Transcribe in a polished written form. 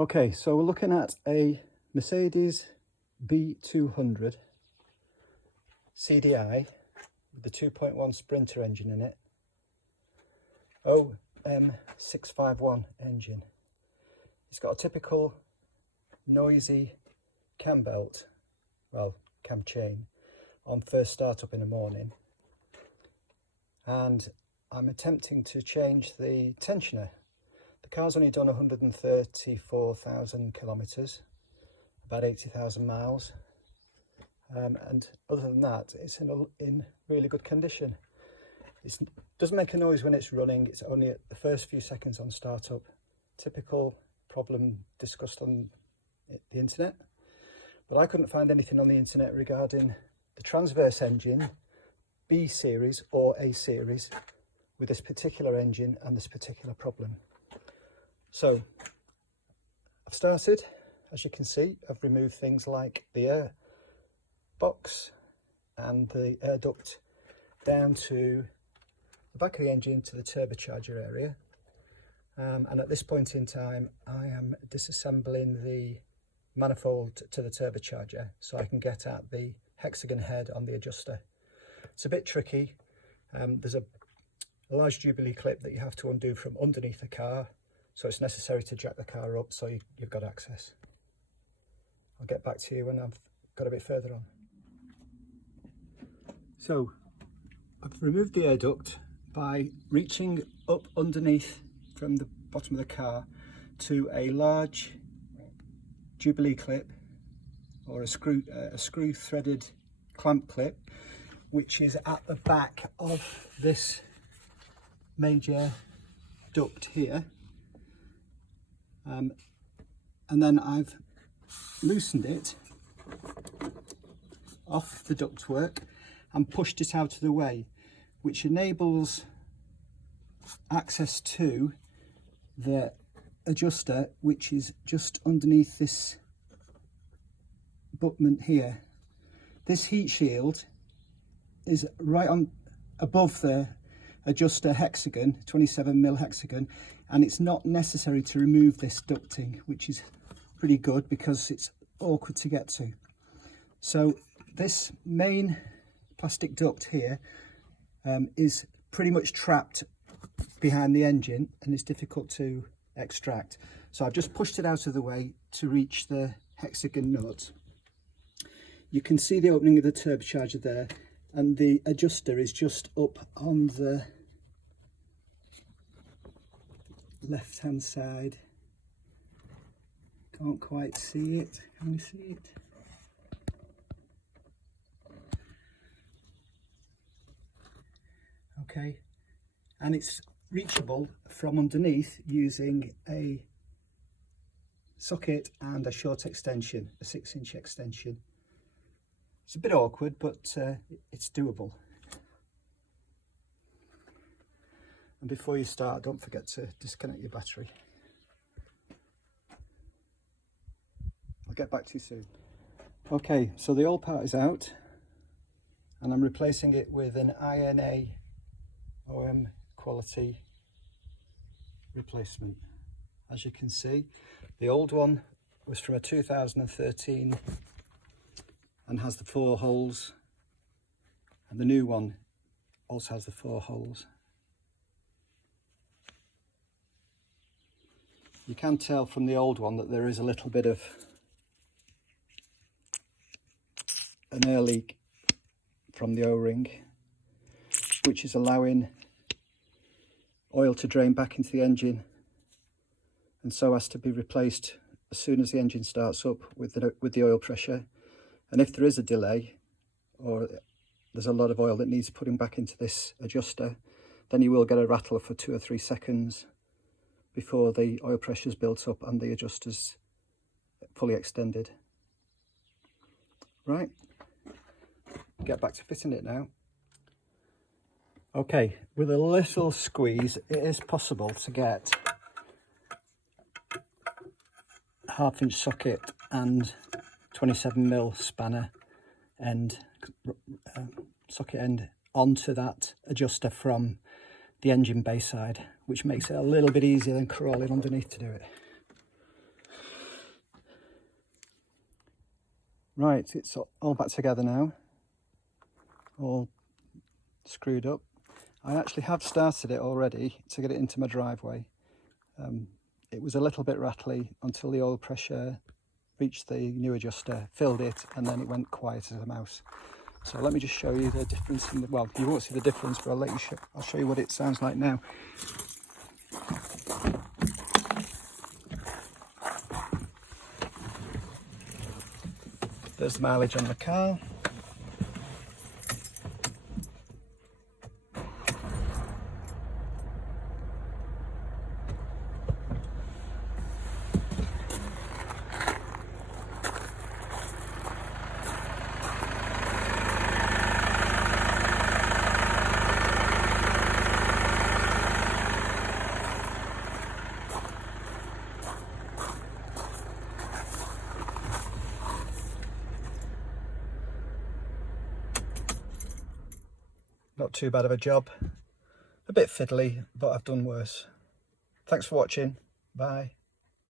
Okay, so we're looking at a Mercedes B200 CDI with the 2.1 Sprinter engine in it, OM651 engine. It's got a typical noisy cam belt, well, cam chain, on first start up in the morning, and I'm attempting to change the tensioner. The car's only done 134,000 kilometres, about 80,000 miles, and other than that, it's in really good condition. It doesn't make a noise when it's running. It's only at the first few seconds on startup. Typical problem discussed on the internet, but I couldn't find anything on the internet regarding the transverse engine, B series or A series, with this particular engine and this particular problem. So I've started. As you can see, I've removed things like the air box and the air duct down to the back of the engine to the turbocharger area. And at this point in time, I am disassembling the manifold to the turbocharger so I can get at the hexagon head on the adjuster. It's a bit tricky. There's a large Jubilee clip that you have to undo from underneath the car, so it's necessary to jack the car up so you've got access. I'll get back to you when I've got a bit further on. So I've removed the air duct by reaching up underneath from the bottom of the car to a large Jubilee clip, or a screw threaded clamp clip, which is at the back of this major duct here. And then I've loosened it off the ductwork and pushed it out of the way, which enables access to the adjuster, which is just underneath this abutment here. This heat shield is right on above the adjuster hexagon, 27mm hexagon, and it's not necessary to remove this ducting, which is pretty good because it's awkward to get to. So this main plastic duct here is pretty much trapped behind the engine and is difficult to extract. So I've just pushed it out of the way to reach the hexagon nut. You can see the opening of the turbocharger there, and the adjuster is just up on the left hand side. Can't quite see it. Can we see it? Okay, and it's reachable from underneath using a socket and a short extension, a 6-inch extension. It's a bit awkward, but it's doable. And before you start, don't forget to disconnect your battery. I'll get back to you soon. Okay, so the old part is out, and I'm replacing it with an INA OM quality replacement. As you can see, the old one was from a 2013 and has the 4 holes, and the new one also has the 4 holes. You can tell from the old one that there is a little bit of an air leak from the O-ring, which is allowing oil to drain back into the engine, and so has to be replaced as soon as the engine starts up with the oil pressure. And if there is a delay, or there's a lot of oil that needs putting back into this adjuster, then you will get a rattle for 2 or 3 seconds before the oil pressure is built up and the adjuster's fully extended. Right, get back to fitting it now. Okay, with a little squeeze, it is possible to get a 1/2-inch socket and 27mm spanner end, socket end onto that adjuster from the engine bay side, which makes it a little bit easier than crawling underneath to do it. Right, it's all back together now, all screwed up. I actually have started it already to get it into my driveway. It was a little bit rattly until the oil pressure reached the new adjuster, filled it, and then it went quiet as a mouse. So let me just show you the difference in the, well, you won't see the difference, but I'll show you what it sounds like now. There's the mileage on the car. Not too bad of a job. A bit fiddly, but I've done worse. Thanks for watching. Bye.